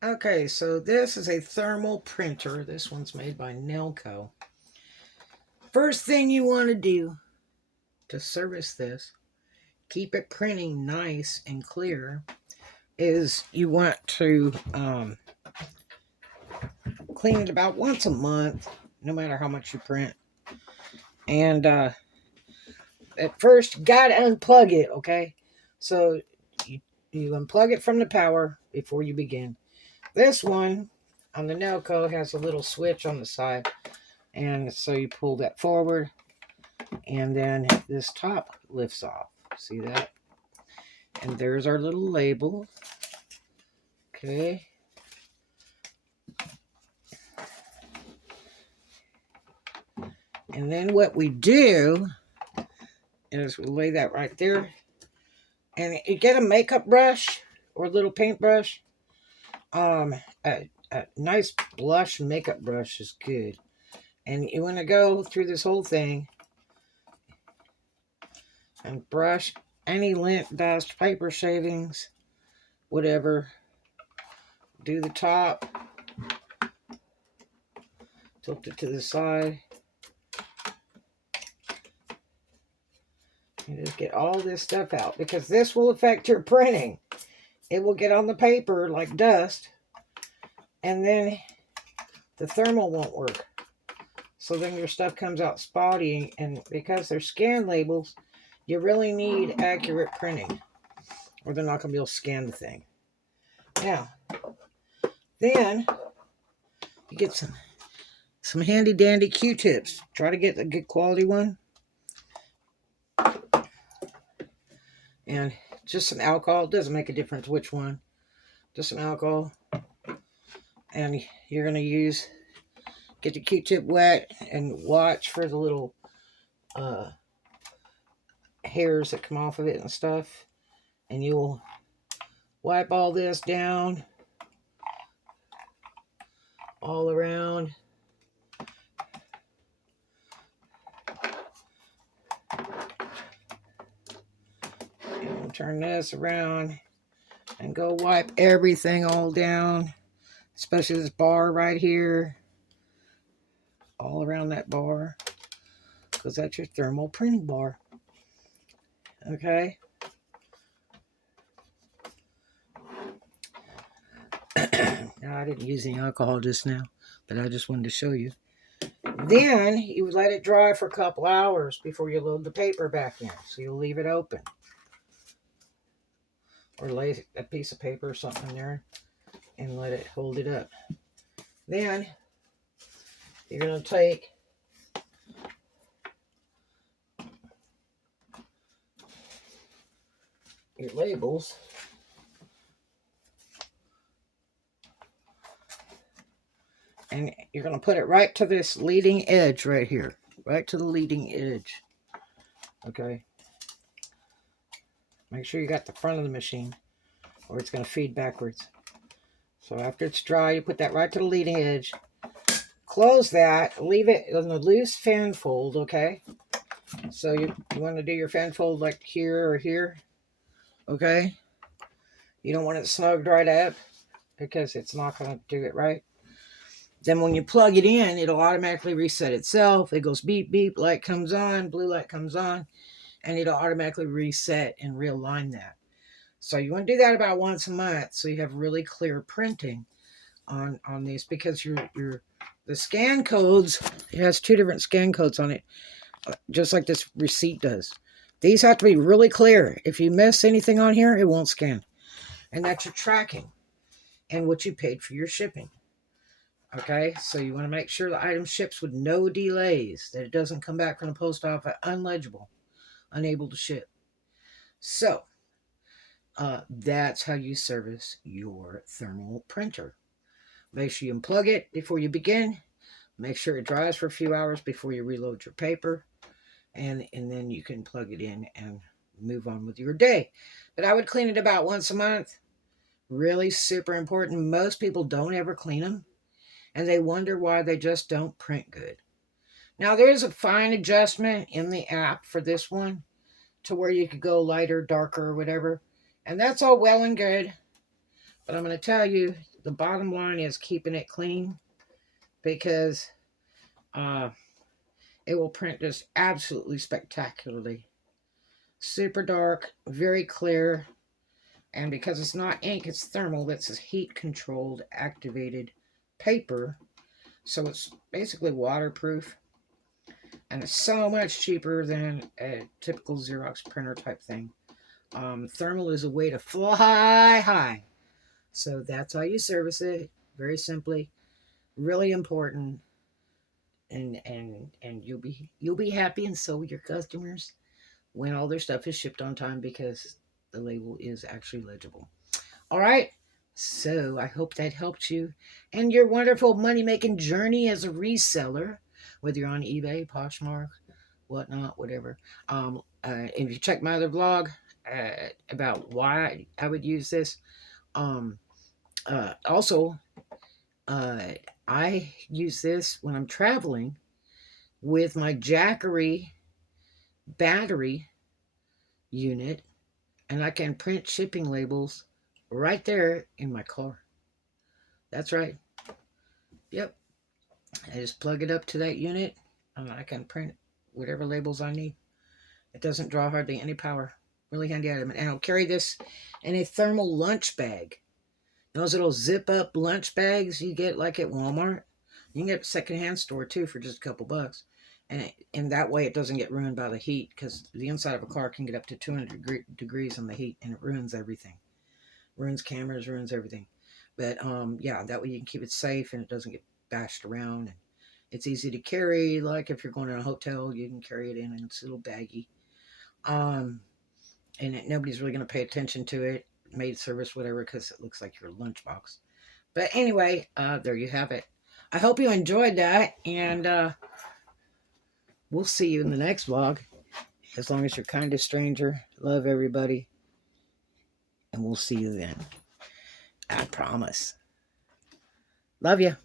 Okay, so this is a thermal printer. This one's made by Nelco. First thing you want to do to service this, keep it printing nice and clear, is you want to clean it about once a month, no matter how much you print. And at first, you got to unplug it, okay? So you unplug it from the power before you begin. This one on the Nelco has a little switch on the side. And so you pull that forward, and then this top lifts off. See that? And there's our little label. Okay. And then what we do is we lay that right there. And you get a makeup brush or a little paintbrush. A nice blush makeup brush is good. And you want to go through this whole thing and brush any lint, dust, paper shavings, whatever. Do the top. Tilt it to the side. And just get all this stuff out, because this will affect your printing. It will get on the paper like dust, and then the thermal won't work. So then your stuff comes out spotty, and because they're scan labels, you really need accurate printing, or they're not going to be able to scan the thing. Now, then you get some handy dandy Q-tips. Try to get a good quality one. And just some alcohol. It doesn't make a difference which one. Just some alcohol. And you're going to get the Q-tip wet and watch for the little hairs that come off of it and stuff. And you'll wipe all this down all around. And we'll turn this around and go wipe everything all down, especially this bar right here, all around that bar, because that's your thermal printing bar. Okay. Now, I didn't use any alcohol just now, but I just wanted to show you. Then you let it dry for a couple hours before you load the paper back in. So you'll leave it open, or lay a piece of paper or something in there and let it hold it up. Then you're going to take your labels and you're going to put it right to this leading edge right here, right to the leading edge. Okay. Make sure you got the front of the machine, or it's going to feed backwards. So after it's dry, you put that right to the leading edge. Close that. Leave it in a loose fan fold, okay? So you want to do your fan fold like here or here, okay? You don't want it snugged right up, because it's not going to do it right. Then when you plug it in, it'll automatically reset itself. It goes beep, beep, light comes on, blue light comes on, and it'll automatically reset and realign that. So you want to do that about once a month, so you have really clear printing on these, because the scan codes, it has 2 different scan codes on it, just like this receipt does. These have to be really clear. If you miss anything on here, it won't scan. And that's your tracking and what you paid for your shipping. Okay, so you want to make sure the item ships with no delays, that it doesn't come back from the post office unlegible, unable to ship. So that's how you service your thermal printer. Make sure you unplug it before you begin. Make sure it dries for a few hours before you reload your paper. And then you can plug it in and move on with your day. But I would clean it about once a month. Really super important. Most people don't ever clean them, and they wonder why they just don't print good. Now, there is a fine adjustment in the app for this one to where you could go lighter, darker, or whatever. And that's all well and good. But I'm going to tell you, the bottom line is keeping it clean, because it will print just absolutely spectacularly. Super dark, very clear, and because it's not ink, it's thermal. That's a heat controlled activated paper, so it's basically waterproof, and it's so much cheaper than a typical Xerox printer type thing. Thermal is a way to fly high, so that's how you service it. Very simply, really important, and you'll be happy, and so will your customers when all their stuff is shipped on time, because the label is actually legible. All right. So I hope that helped you and your wonderful money making journey as a reseller, whether you're on eBay, Poshmark, whatnot, whatever. If you check my other vlog about why I would use this, also, I use this when I'm traveling with my Jackery battery unit, and I can print shipping labels right there in my car. That's right. Yep. I just plug it up to that unit, and I can print whatever labels I need. It doesn't draw hardly any power. Really handy item. And I'll carry this in a thermal lunch bag. Those little zip up lunch bags you get like at Walmart. You can get a secondhand store too for just a couple bucks. And that way it doesn't get ruined by the heat, because the inside of a car can get up to 200 degrees on the heat, and it ruins everything. Ruins cameras, ruins everything. But yeah, that way you can keep it safe and it doesn't get bashed around. And it's easy to carry. Like if you're going to a hotel, you can carry it in, and it's a little baggy. And nobody's really going to pay attention to it, maid service, whatever, because it looks like your lunchbox. But anyway, there you have it. I hope you enjoyed that, and we'll see you in the next vlog. As long as you're kind to stranger, love everybody, and we'll see you then. I promise. Love you.